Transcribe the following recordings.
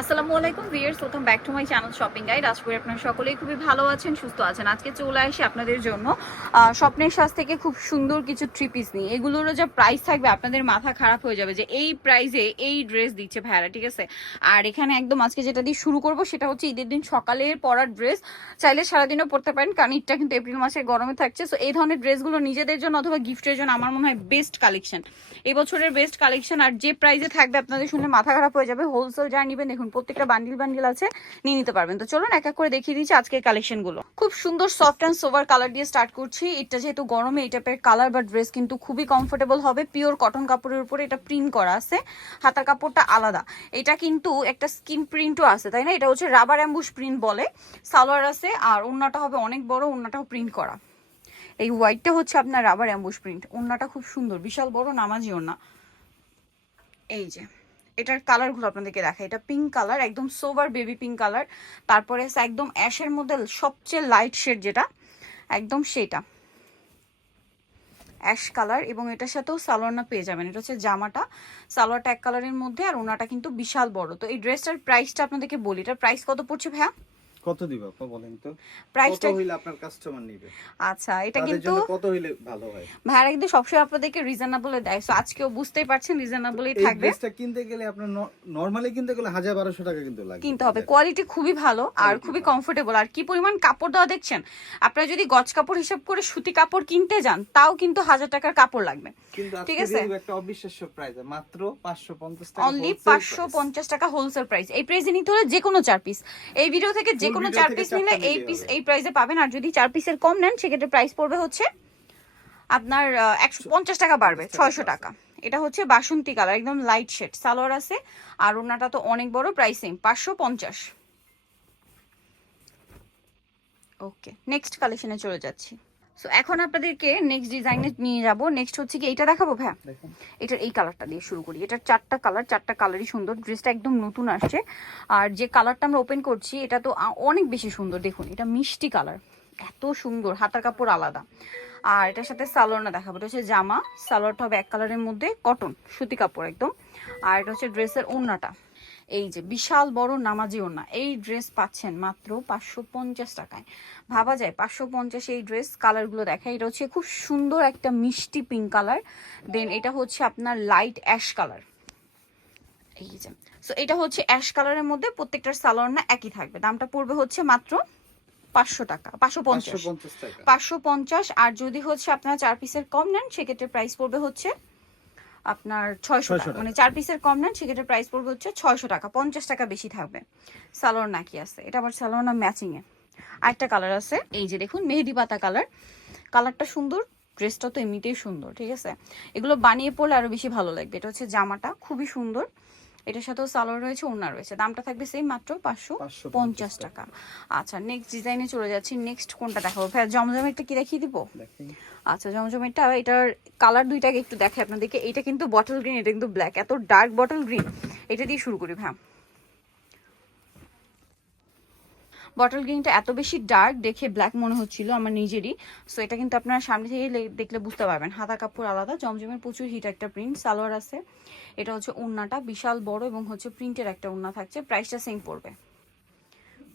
আসসালামু আলাইকুম viewers, welcome back to my channel shopping guide. আশা করি আপনারা সকলেই খুবই ভালো আছেন, সুস্থ আছেন। আজকে চলে আসি আপনাদের জন্য স্বপ্নের সাজ থেকে খুব সুন্দর কিছু থ্রি পিস নিয়ে। এগুলোরও যা প্রাইস থাকবে আপনাদের মাথা খারাপ হয়ে যাবে যে এই প্রাইসে এই ড্রেস দিচ্ছে ভাইয়ারা, ঠিক আছে। আর এখানে একদম আজকে যেটা দিয়ে শুরু করব সেটা হচ্ছে ঈদের দিন সকালের পরার ড্রেস। চাইলে সারাদিনও পরতে পারেন, কারণ ঈদটা কিন্তু এপ্রিল মাসের গরমে থাকছে। সো এই ধরনের ড্রেসগুলো নিজেদের জন্য অথবা গিফটের জন্য আমার মনে হয় বেস্ট কালেকশন, এই বছরের বেস্ট কালেকশন। আর যে প্রাইসে থাকবে আপনাদের শুনে মাথা খারাপ হয়ে যাবে। হোলসেল যা নিবেন দেখুন প্রত্যেকটা বান্ডিল বান্ডিল আছে, নিয়ে নিতে পারবেন। তো চলুন এক এক করে দেখিয়ে দিচ্ছি আজকের কালেকশন গুলো। খুব সুন্দর সফট অ্যান্ড সোভার কালার দিয়ে স্টার্ট করছি। এটা যেহেতু গরমে এই টাইপের কালার বা ড্রেস কিন্তু খুবই কমফোর্টেবল হবে। পিওর কটন কাপড়ের উপরে এটা প্রিন্ট করা আছে, হাতার কাপড়টা আলাদা। এটা কিন্তু একটা স্কিন প্রিন্টও আছে, তাই না? এটা হচ্ছে রাবার অ্যাম্বুশ প্রিন্ট বলে। সালোয়ার আছে আর ওড়নাটা হবে অনেক বড়, ওড়নাটাও প্রিন্ট করা। এই হোয়াইটটা হচ্ছে আপনার রাবার অ্যাম্বুশ প্রিন্ট। ওড়নাটা খুব সুন্দর, বিশাল বড় নামাজি ওড়না। এই যে এটার কালারগুলো আপনাদেরকে দেখা, এটা পিঙ্ক কালার, একদম সোভার বেবি পিঙ্ক কালার। তারপরে একদম অ্যাশের মধ্যে সবচেয়ে লাইট শেড যেটা, একদম সেটা অ্যাশ কালার। এবং এটার সাথেও সালোয়ারটা পেয়ে যাবেন। এটা হচ্ছে জামাটা, সালোয়ারটা এক কালারের মধ্যে, আর ওনাটা কিন্তু বিশাল বড়। তো এই ড্রেসটার প্রাইসটা আপনাদেরকে বলি, এটার প্রাইস কত পড়ছে ভাইয়া? কত দিব আপা বলেন তো? প্রাইসটা কত হইলে আপনার কাস্টমার নিবে? আচ্ছা, এটা তাদের কিন্তু জন্য কত হইলে ভালো হয়? ভাইয়ারা কিন্তু সবসময় আপনাদেরকে রিজনেবলে দেয়। সো আজকেও বুঝতেই পারছেন রিজনেবলই এই থাকবে। ড্রেসটা কিনতে গেলে আপনার নরমালি কিনতে গেলে 1000-1200 টাকা কিন্তু লাগে। কিনতে হবে। কোয়ালিটি খুবই ভালো আর খুবই কমফোর্টেবল। আর কি পরিমাণ কাপড় দেওয়া দেখছেন। আপনারা যদি গজ কাপড় হিসাব করে সুতি কাপড় কিনতে যান তাও কিন্তু 1000 টাকার কাপড় লাগবে, কিন্তু ঠিক আজকে আছে। দিয়ে একটা অবিশ্বাস্য প্রাইসে মাত্র 550 টাকা, অনলি 550 টাকা হোলসেল প্রাইস। এই প্রাইসে নিতে হলে যে কোনো 4 পিস, এই ভিডিও থেকে যে কোনো 4 পিস নিলে এই প্রাইসে পাবেন। আর যদি 4 পিসের কম নেন সেক্ষেত্রে প্রাইস পড়বে হচ্ছে আপনার 150 টাকা বাড়বে, 600 টাকা। এটা হচ্ছে বাসন্তী কালার, একদম লাইট শেড, সালোয়ার আছে আর ওড়নাটা তো অনেক বড়। Price same 550। ওকে, নেক্সট কালেকশনে চলে যাচ্ছি। সো এখন আপনাদেরকে নেক্সট ডিজাইনে নিয়ে যাব। নেক্সট হচ্ছে কি, এইটা দেখাবো ভাইয়া। এটার এই কালারটা দিয়ে শুরু করি। এটার চারটা কালারই সুন্দর। ড্রেসটা একদম নতুন আসছে। আর যে কালারটা আমরা ওপেন করছি এটা তো অনেক বেশি সুন্দর। দেখুন এটা মিষ্টি কালার, এত সুন্দর, হাতার কাপড় আলাদা। আর এটার সাথে সালোয়ারটা দেখাবো। এটা হচ্ছে জামা, সালোয়ারটা হবে এক কালারের মধ্যে, কটন সুতি কাপড় একদম। আর এটা হচ্ছে ড্রেসের ওড়নাটা, এই যে বিশাল বড় নামাজি ওড়না। এই ড্রেস পাচ্ছেন মাত্র 550 টাকায়। ভাবা যায় 550 এই ড্রেস। কালারগুলো দেখা, এটা হচ্ছে খুব সুন্দর একটা মিষ্টি পিঙ্ক কালার। দেন এটা হচ্ছে আপনার লাইট অ্যাশ কালার, এই যে। সো এটা হচ্ছে অ্যাশ কালারের মধ্যে, প্রত্যেকটার সালোয়ার না একই থাকবে। দামটা পড়বে হচ্ছে মাত্র 500 টাকা, 550 টাকা, 550। আর যদি হচ্ছে আপনারা 4 পিসের কম নেন সেক্ষেত্রে প্রাইস পড়বে হচ্ছে আপনার 600 টাকা। মানে 4 পিসের কম নেন সেক্ষেত্রে প্রাইস পড়বে হচ্ছে 600 টাকা, 50 টাকা বেশি থাকবে। সালোয়ার নাকি আছে, এটা আবার সালোয়ার না ম্যাচিং এ। আরেকটা কালার আছে, এই যে দেখুন মেহেদি পাতা কালার। কালারটা সুন্দর, ড্রেসটা তো এমনিতেই সুন্দর, ঠিক আছে। এগুলো বানিয়ে পড়লে আরো বেশি ভালো লাগবে। এটা হচ্ছে জামাটা, খুবই সুন্দর। এটার সাথেও সালোয়ার রয়েছে, ওড়না রয়েছে। দামটা থাকবে সেই মাত্র 550 টাকা। আচ্ছা, নেক্সট ডিজাইনে চলে যাচ্ছি। নেক্সট কোনটা দেখাবো ভাই? জমজমেরটা কি দেখিয়ে দিব? আচ্ছা, জমজমেরটা, এটার কালার দুইটাকে একটু দেখে আপনাদেরকে। এটা কিন্তু বটল গ্রিন, এটা কিন্তু ব্ল্যাক, এত ডার্ক বটল গ্রিন। এটা দিয়ে শুরু করি ভাই। বটল গ্রিনটা এত বেশি ডার্ক দেখে ব্ল্যাক মনে হচ্ছিল আমার নিজেরই। সো এটা কিন্তু আপনারা সামনে থেকে দেখলে বুঝতে পারবেন। হাতা কাপড় আলাদা, জমজমের প্রচুর হিট একটা প্রিন্ট, সালোয়ার আছে। এটা হচ্ছে ওড়নাটা বিশাল বড় এবং হচ্ছে প্রিন্টের একটা ওড়না থাকছে। প্রাইসটা সেম পড়বে,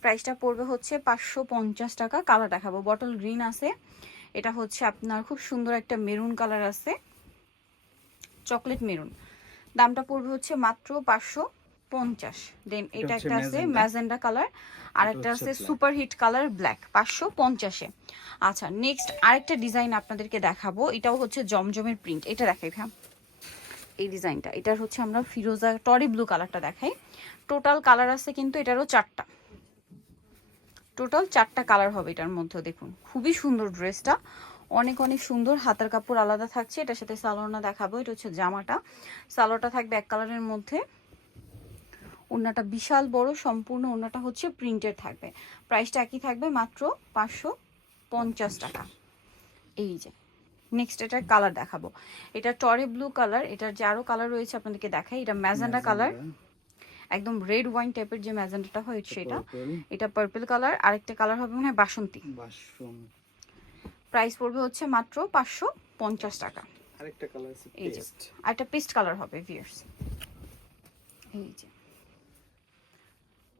প্রাইসটা পড়বে হচ্ছে 550 টাকা। কালার দেখাবো, বটল গ্রিন আছে, এটা হচ্ছে আপনার খুব সুন্দর একটা মেরুন কালার আছে, চকলেট মেরুন। দামটা পড়বে হচ্ছে মাত্র 550। দেন এটা একটা আছে ম্যাজেন্ডা কালার, আর একটা আছে সুপার হিট কালার ব্ল্যাক, 550-এ। আচ্ছা, নেক্সট আরেকটা ডিজাইন আপনাদেরকে দেখাবো। এটাও হচ্ছে জমজমের প্রিন্ট। এটা দেখাই ভাই, এই ডিজাইনটা। এটার হচ্ছে আমরা ফিরোজা টরি ব্লু কালারটা দেখাই। টোটাল কালার আছে কিন্তু এটারও 4টা, টোটাল 4টা কালার হবে এটার মধ্যে। দেখুন খুবই সুন্দর ড্রেসটা, অনেক অনেক সুন্দর। হাতার কাপড় আলাদা থাকছে। এটার সাথে সালোয়ারটা দেখাবো। এটা হচ্ছে জামাটা, সালোয়ারটা থাকবে এক কালারের মধ্যে, ওড়নাটা বিশাল বড়, সম্পূর্ণ ওড়নাটা হচ্ছে প্রিন্টেড থাকবে। প্রাইসটা একই থাকবে, মাত্র 550 টাকা। এই যে নেক্সট এটার কালার দেখাবো। এটা টরে ব্লু কালার। এটার যে আরো কালার রয়েছে আপনাদেরকে দেখাই। এটা ম্যাজেন্ডা কালার, একদম রেড ওয়াইন টাইপের যে ম্যাজেন্ডাটা হয় সেটা। এটা পার্পল কালার, আরেকটা কালার হবে মনে হয় বাসন্তী। প্রাইস পড়বে হচ্ছে মাত্র 550 টাকা। আরেকটা কালার আছে এই যে পেস্ট, আরেকটা পেস্ট কালার হবে ভিউয়ার্স। এই যে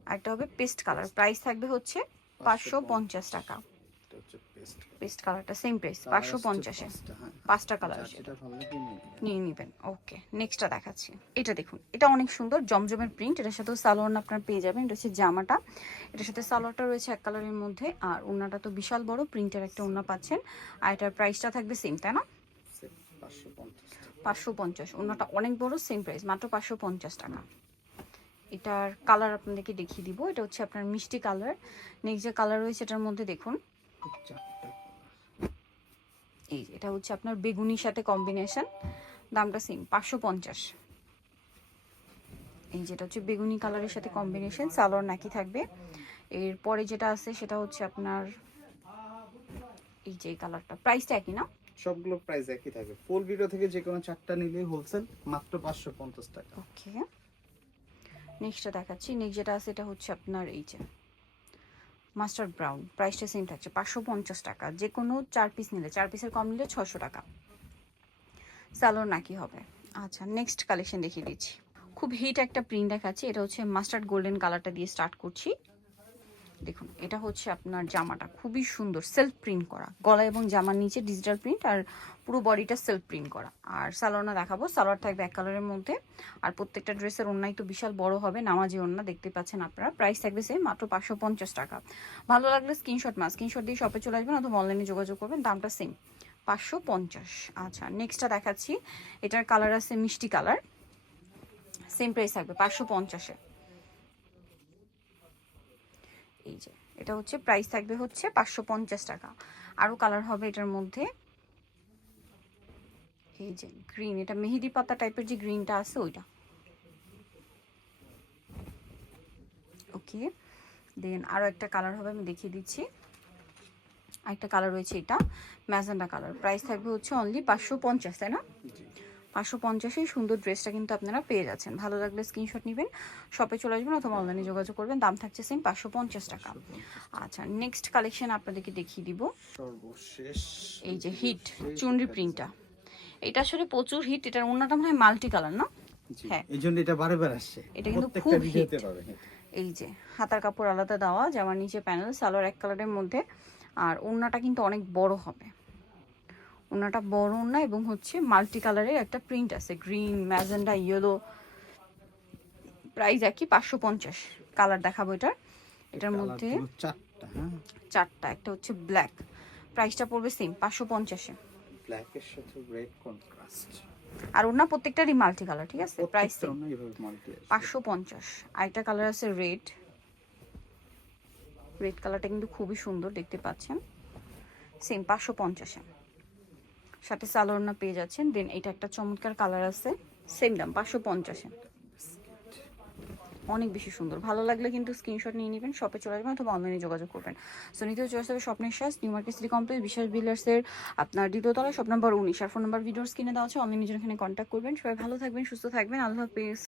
আর একটা হবে পেস্ট কালার, প্রাইস থাকবে হচ্ছে 550 টাকা। এটা হচ্ছে পেস্ট পেস্ট কালারটা সেম প্রাইস 550-এ, 5টা কালার আছে, যেটা ভালো লাগে নিয়ে নেবেন। ওকে, নেক্সটটা দেখাচ্ছি। এটা দেখুন, এটা অনেক সুন্দর জমজমের প্রিন্ট, এটার সাথেও সালোয়ার আপনার পেয়ে যাবেন। এটা হচ্ছে জামাটা, এটার সাথে সালোয়ারটা রয়েছে এক কালারের মধ্যে, আর ওড়নাটা তো বিশাল বড় প্রিন্টের একটা ওড়না পাচ্ছেন। আর এটার প্রাইসটা থাকবে সেম, তাই না? 550। ওড়নাটা অনেক বড়, সেম প্রাইস মাত্র 550 টাকা। এটার কালার আপনাদেরকে দেখিয়ে দিব। এটা হচ্ছে আপনার মিষ্টি কালার। নেক্সট যে কালার রয়েছে এটার মধ্যে দেখুন, এই এটা হচ্ছে আপনার বেগুনির সাথে কম্বিনেশন, দামটা সেম 550। এই যেটা হচ্ছে বেগুনি কালারের সাথে কম্বিনেশন, সালোয়ার নাকি থাকবে। এরপরে যেটা আছে সেটা হচ্ছে আপনার এই যে কালারটা, প্রাইসটা একই না? সবগুলো প্রাইস একই থাকবে। ফুল ভিডিও থেকে যে কোনো 4টা নিলে হোলসেল মাত্র 550 টাকা। ওকে, নেক্সটটা দেখাচ্ছি। নেক্সট যেটা আছে এটা হচ্ছে আপনার এই যে মাস্টার্ড ব্রাউন, প্রাইসটা সেম থাকছে 550 টাকা। যে কোনো 4 পিস নিলে, 4 পিসের কম নিলে 600 টাকা। সালোয়ার নাকি হবে। আচ্ছা, নেক্সট কালেকশন দেখিয়ে দিচ্ছি। খুব হিট একটা প্রিন্ট দেখাচ্ছি। এটা হচ্ছে মাস্টার্ড গোল্ডেন কালারটা দিয়ে স্টার্ট করছি। দেখুন, এটা হচ্ছে আপনার জামাটা খুবই সুন্দর, সেলফ প্রিন্ট করা, গলা এবং জামার নিচে ডিজিটাল প্রিন্ট, আর পুরো বডিটা সেলফ প্রিন্ট করা। আর সালোয়ারটা দেখাবো, সালোয়ার থাকবে এক কালারের মধ্যে। আর প্রত্যেকটা ড্রেসের ওড়নাই তো বিশাল বড় হবে, নামাজি ওড়না দেখতে পাচ্ছেন আপনারা। প্রাইস থাকবে সেম মাত্র 550 টাকা। ভালো লাগলে স্ক্রিনশট দিয়ে শপে চলে আসবেন অথবা অনলাইনে যোগাযোগ করবেন, দামটা সেম 550। আচ্ছা, নেক্সটটা দেখাচ্ছি। এটার কালার আছে মিষ্টি কালার, সেম প্রাইস থাকবে 550-এ। এই যে এটা হচ্ছে প্রাইস থাকবে হচ্ছে 550 টাকা। আরো কালার হবে এটার মধ্যে, এই যে গ্রিন, এটা মেহেদি পাতা টাইপের যে গ্রিনটা আছে ওইটা। ওকে, দেন আরো একটা কালার হবে, আমি দেখিয়ে দিচ্ছি। আরেকটা কালার রয়েছে, এটা ম্যাজেন্ডা কালার, প্রাইস থাকবে হচ্ছে অনলি 550, তাই না? 550-এই সুন্দর ড্রেসটা কিন্তু আপনারা পেয়ে যাচ্ছেন। ভালো লাগলে স্ক্রিনশট নেবেন, শপে চলে আসবেন অথবা অনলাইনে যোগাযোগ করবেন, দাম থাকছে সেম 550 টাকা। আচ্ছা, নেক্সট কালেকশন আপনাদেরকে দেখিয়ে দিব। সর্বশেষ এই যে হিট চুনরি প্রিন্টটা, এটা আসলে প্রচুর হিট। এটার ওড়নাটা মনে হয় মাল্টি কালার, না? হ্যাঁ, এইজন্য এটা বারবার আসছে, এটা কিন্তু খুব হিট। এই যে হাতার কাপড় আলাদা দেওয়া, জামার নিচে প্যানেল, সালোয়ার এক কালারের মধ্যে। আর ওড়নাটা কিন্তু অনেক বড় হবে, ওড়নাটা বড় ওড়না, এবং হচ্ছে মাল্টি কালারের একটা প্রিন্ট আছে, গ্রিন, ম্যাজেন্ডা, ইয়েলো। প্রাইস একই 550। কালার দেখাবো এটার মধ্যে 4টা। একটা হচ্ছে ব্ল্যাক, প্রাইসটা পড়বে সেম 550-এ। ব্ল্যাকের সাথে রেড কন্ট্রাস্ট, আর ওড়না প্রত্যেকটারই মাল্টি কালার, ঠিক আছে? প্রাইস সেম এইভাবে মাল্টি 550। আরেকটা কালার আছে রেড, রেড কালারটা কিন্তু খুবই সুন্দর দেখতে পাচ্ছেন, সেম 550-এ। সাথে সালোয়ার পেয়ে যাচ্ছেন। দেন এটা একটা চমৎকার কালার আছে, সেম দাম 550-এ। অনেক বেশি সুন্দর। ভালো লাগলে কিন্তু স্ক্রিনশট নিয়ে নেবেন, শপে চলে যাবেন অথবা অনলাইনে যোগাযোগ করবেন। সো নিতেও চলে আসবে স্বপ্নের শ্বাস, নিউ মার্কেট সিটি কমপ্লেক্স, বিশ্বাস বিল্ডার্সের আপনার দ্বিতীয়তলা, শপ নাম্বার 19। আর ফোন নাম্বার ভিডিওস কিনে দেওয়া আছে, অনলাইনে এখানে কন্ট্যাক্ট করবেন। সবাই ভালো থাকবেন, সুস্থ থাকবেন, আল্লাহ হাফেজ।